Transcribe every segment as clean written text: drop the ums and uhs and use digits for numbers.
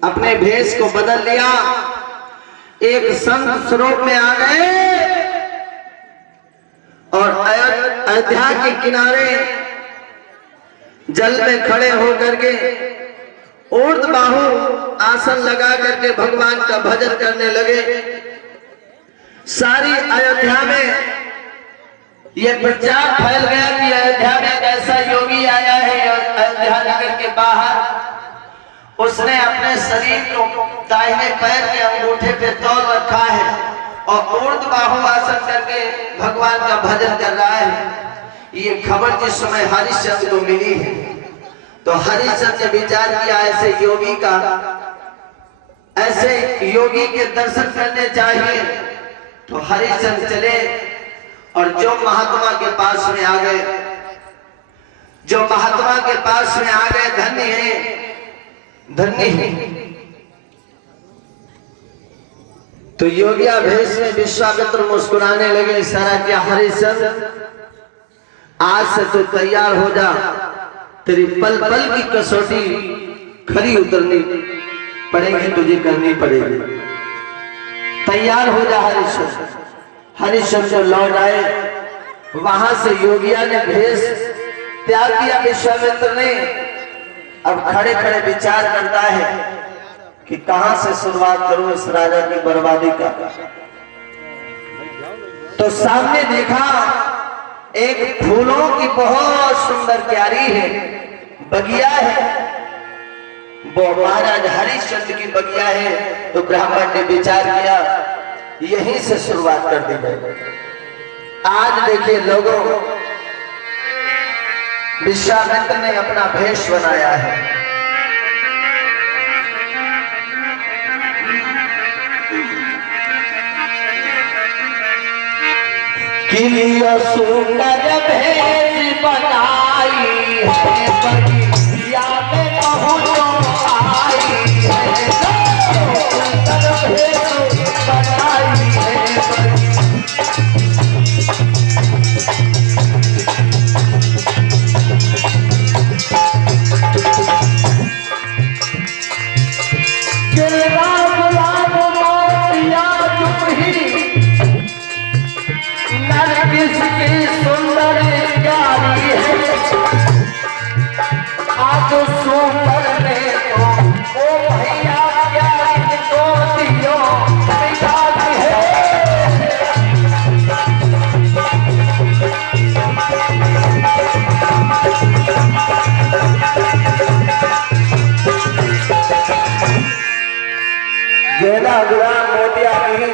अपने भेष को बदल लिया, एक संत स्वरूप में आ गए और अयोध्या के किनारे जल में खड़े होकर के ऊर्ध बाहु आसन लगा करके भगवान का भजन करने लगे। सारी अयोध्या में यह प्रचार फैल गया कि अयोध्या में एक ऐसा योगी आया है। अयोध्या नगर के बाहर उसने अपने शरीर को दाहिने पैर के अंगूठे पे तौल रखा है और ऊर्ध बाहु आसन करके भगवान का भजन कर रहा है। ये खबर जिस समय हरिश्चंद्र को मिली है तो हरिश्चंद्र ने विचार किया ऐसे योगी के दर्शन करने चाहिए। तो हरिश्चंद्र चले और जो महात्मा के पास में आ गए, धन्य है। तो योगिया भेष में विश्वामित्र मुस्कुराने लगे, इशारा किया, हरिश्चंद्र आज से तो तैयार हो जा, तेरी पल पल की कसौटी खरी उतरनी पड़ेगी, तुझे करनी पड़ेगी, तैयार हो जा हरिश्चंद्र। हरिश्चंद्र लौट आए, वहां से योगिया ने भेष त्याग दिया। विश्वामित्र ने अब खड़े खड़े विचार करता है कि कहां से शुरुआत करूं इस राजा की बर्बादी का। तो सामने देखा एक फूलों की बहुत सुंदर क्यारी है, बगिया है, वो महाराज हरिश्चंद्र की बगिया है। तो ब्राह्मण ने विचार किया यहीं से शुरुआत कर दी जाए। आज देखिए लोगों, विश्वामित्र ने अपना भेष बनाया है। किलिया सुंदर भेष बनाई है, बगिया में बहुतों आई है, सुंदर भेष बनाई है।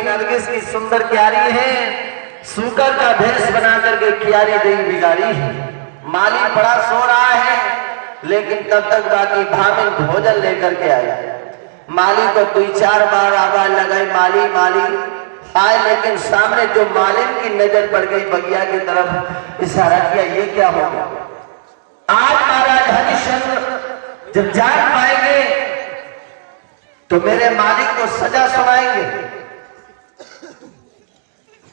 नरगिस की सुंदर क्यारी है, सूकर का भेष बना करके क्यारी देवी बिगाड़ी है। माली बड़ा सो रहा है, लेकिन तब तक बाकी भामिन भोजन लेकर के आया। माली को 2-4 बार आवाज लगाई, माली माली आए, लेकिन सामने जो मालिन की नजर पड़ गई बगिया की तरफ, इशारा किया ये क्या हो गया। आज महाराज हरिश्चंद्र जब जान पाएंगे तो मेरे मालिक को सजा सुनाएंगे।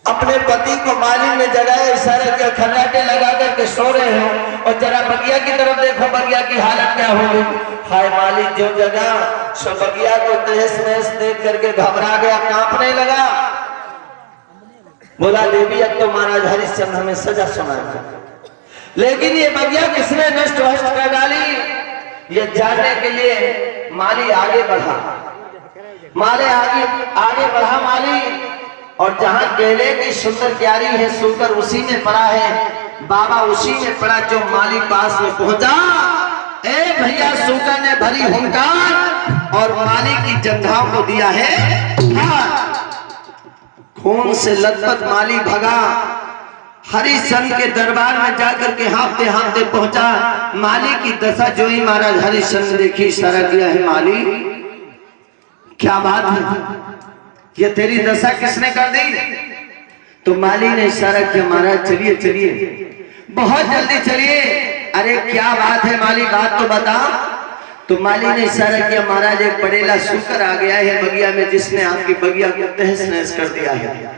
अपने पति को मालिक ने जगाया, इशारे के खर्राटे लगा करके सो रहे हो और जरा बगिया की तरफ देखो, बगिया की हालत क्या होगी। हाय मालिक जो जगा सो बगिया को तहस नहस देख करके घबरा गया, कांपने लगा। बोला देवी अब तो महाराज हरिश्चंद्र हमें सजा सुनाएगा। लेकिन ये बगिया किसने नष्ट भ्रष्ट कर डाली, ये जानने के लिए माली आगे बढ़ा। माली और जहां केले की सुंदर क्यारी है, सूकर उसी में पड़ा है, बाबा उसी में पड़ा। जो माली पास में पहुंचा, ए भैया सूकर ने भरी हुंकार और माली की जंघाओं को दिया है हाँ। खून से लथपथ माली भगा, हरिश्चंद्र के दरबार में जाकर के हाँफते हाँफते पहुंचा। माली की दशा जो ही महाराज हरिश्चंद्र देखी, इशारा किया है माली क्या बात है, ये तेरी दशा किसने कर दी। तो माली ने इशारा किया, महाराज चलिए चलिए, बहुत जल्दी चलिए। अरे क्या बात है माली, बात तो बता। तो माली ने इशारा किया, महाराज एक बड़ेला सूकर आ गया है बगिया में, जिसने आपकी बगिया को तहस नहस कर दिया है।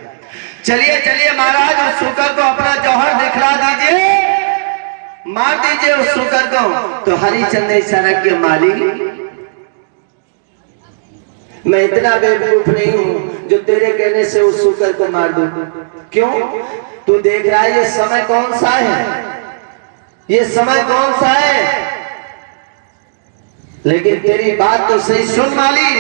चलिए चलिए महाराज, उस सूकर को अपना जौहर दिखला दीजिए, मार दीजिए उस सूकर को। तो हरिश्चंद्र ने इशारा किया, माली मैं इतना बेवकूफ नहीं हूं जो तेरे कहने से उस शुकर को मार दूं। क्यों? तू देख रहा है ये समय कौन सा है, ये समय कौन सा है। लेकिन तेरी बात तो सही सुन माली।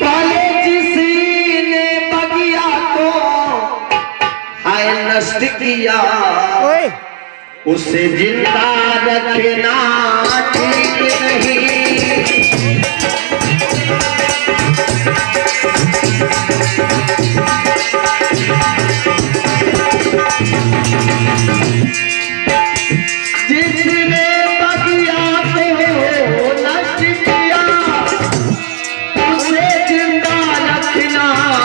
पहले जिसने बगिया को आए नष्ट किया उसे जिंदा रखना ठीक नहीं। जिसने बगिया को नष्ट किया उसे जिंदा रखना ठीक नहीं।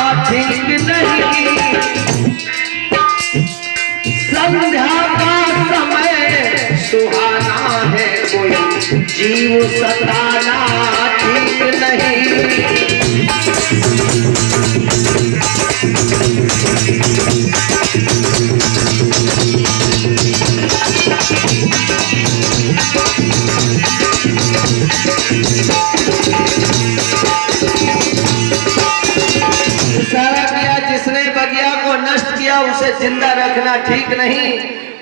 संध्या का समय सुहाना है, कोई जीव सताना ठीक नहीं। इशारा किया जिसने बगिया को नष्ट किया उसे जिंदा रखना ठीक नहीं।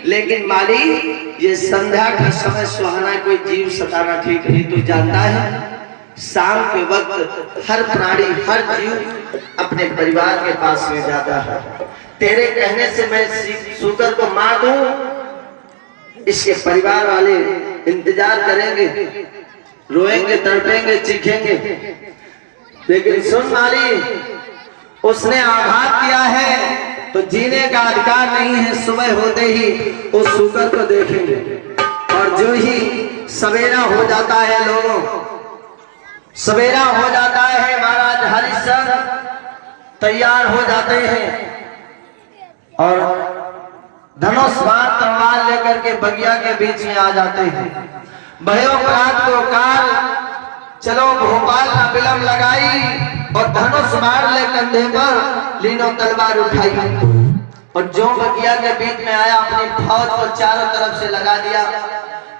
लेकिन माली ये संध्या का समय सुहाना, कोई जीव सताना ठीक नहीं। तू जानता है शाम के वक्त हर प्राणी हर जीव अपने परिवार के पास में जाता है। तेरे कहने से मैं शुकर को मार दूं, इसके परिवार वाले इंतजार करेंगे, रोएंगे, तड़पेंगे, चीखेंगे। लेकिन सुन माली, उसने आघात किया है तो जीने का अधिकार नहीं है। सुबह होते ही उस शुकर को देखेंगे और जो ही सवेरा हो जाता है, लोगों सवेरा हो जाता है, महाराज हरिश्चंद्र तैयार हो जाते हैं और धनुष बाण तलवार लेकर के बगिया के बीच में आ जाते हैं। भयो प्रात को काल चलो भोपाल ना विलंब लगाई और धनुष बाण ले कंधे पर लीनो तलवार उठाई और जो बगिया के बीच में आया अपनी फौज को चारों तरफ से लगा दिया।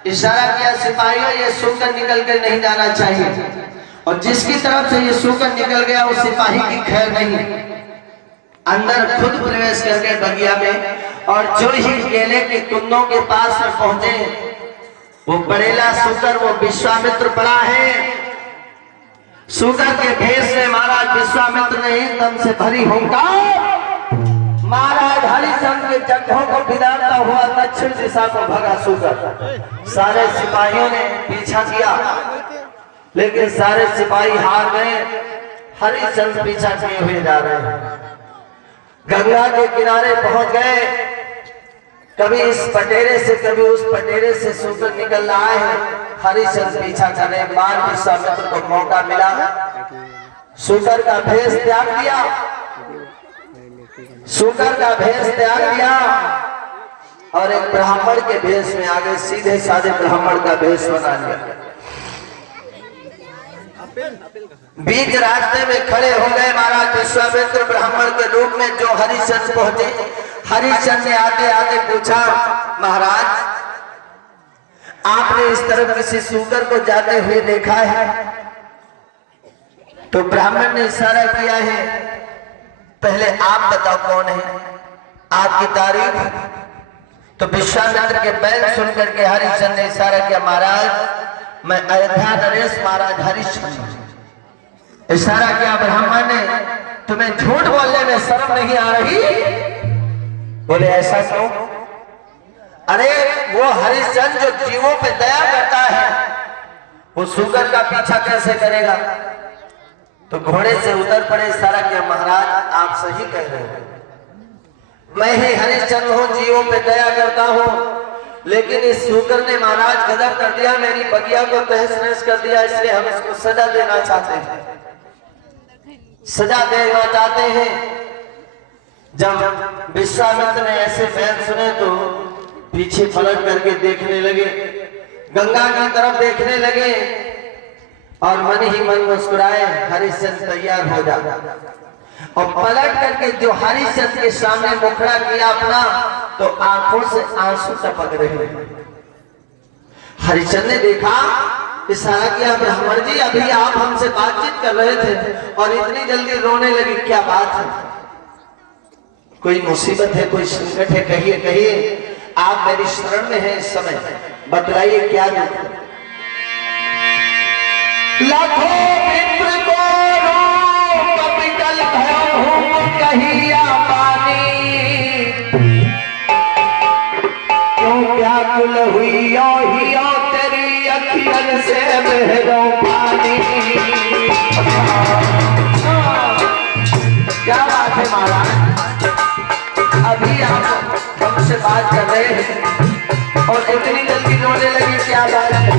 इशारा किया सिपाहियों ये सूकर निकल कर नहीं जाना चाहिए। और जिसकी तरफ से ये सूकर निकल गया उस सिपाही की खैर नहीं। अंदर खुद प्रवेश करके बगिया में और जो ही केले के कुंदों के पास में पहुंचे, वो बड़ेला सूकर, वो विश्वामित्र पड़ा है। सूकर के भेष में महाराज विश्वामित्र ने एकदम से भरी हुंकार, महाराज हरिश्चंद्र के जंघों को बिदारता हुआ दक्षिण दिशा को भगा सूकर। सारे सिपाहियों ने पीछा किया लेकिन सारे सिपाही हार गए। हरिश्चंद्र पीछा किए हुए जा रहे हैं। गंगा के किनारे पहुंच गए। कभी इस पटेरे से कभी उस पटेरे से सूकर निकल रहा है। हरिश्चंद्र पीछा कर रहे। बार विश्वामित्र को मौका मिला, सूकर का भेष त्याग दिया, सूकर का भेष त्याग दिया और एक ब्राह्मण के भेष में आ गए। सीधे साधे ब्राह्मण का भेष बना लिया। बीच रास्ते में खड़े हो गए महाराज विश्वामित्र ब्राह्मण के रूप में जो हरिश्चंद्र पहुंचे। हरिश्चंद्र ने आते आते पूछा, महाराज आपने इस तरफ किसी सूकर को जाते हुए देखा है? तो ब्राह्मण ने इशारा किया है, पहले आप बताओ कौन है, आपकी तारीफ। तो विश्वामित्र के बैल सुनकर के हरिश्चंद्र ने इशारा किया, महाराज मैं अयोध्या नरेश महाराज हरिश्चंद्र। इशारा किया ब्राह्मण ने, तुम्हें झूठ बोलने में शर्म नहीं आ रही? बोले ऐसा क्यों? अरे वो हरिश्चंद्र जो जीवों पे दया करता है वो सूकर का पीछा कैसे करेगा? तो घोड़े से उतर पड़े। इशारा किया, महाराज आप सही कह रहे हो, मैं ही हरिश्चंद्र हूँ, जीवों पे दया करता हूँ। लेकिन इस सूकर ने महाराज गजब कर दिया, मेरी बगिया को तहस नहस कर दिया, इसलिए हम इसको सजा देना चाहते हैं, सजा देना चाहते हैं। जब विश्वामित्र ने ऐसे बैन सुने तो पीछे पलट करके देखने लगे, गंगा की तरफ देखने लगे और मन ही मन मुस्कुराए। हरिश्चंद्र तैयार हो जा और पलट करके जो हरिश्चंद्र के सामने मुखड़ा किया अपना, तो आंखों से आंसू टपक रहे। हरिचंद ने देखा, इशारा किया, ब्राह्मण जी अभी आप हमसे बातचीत कर रहे थे और इतनी जल्दी रोने लगी, क्या बात है? कोई मुसीबत है, कोई संकट है? कहिए कहिए, आप मेरी शरण में हैं इस समय, बतलाइए क्या दुख है? लाखों मित्र को रूप विकल भयहूँ कहिया पानी, क्यों व्याकुल हुई हो तेरी अखियन से बहरो पानी। क्या बात है महाराज, अभी आप हमसे बात कर रहे हैं और इतनी जल्दी रोने लगी, क्या बात है?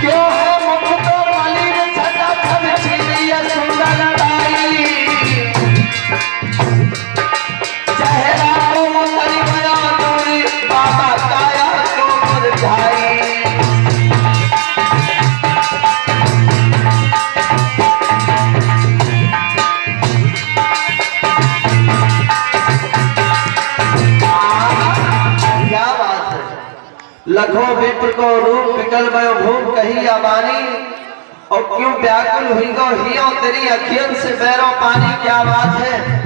क्यों है मुख तो मलिन छटा छल छिलिया सुंदरताई, चेहरा को मरी गया दूरी बाबा काया को मुरझाई। लखों मित्र को रूप विकल भूप कही अबानी, और क्यों व्याकुल हुई गो हियो तेरी अखियन से बैरो पानी। क्या बात है?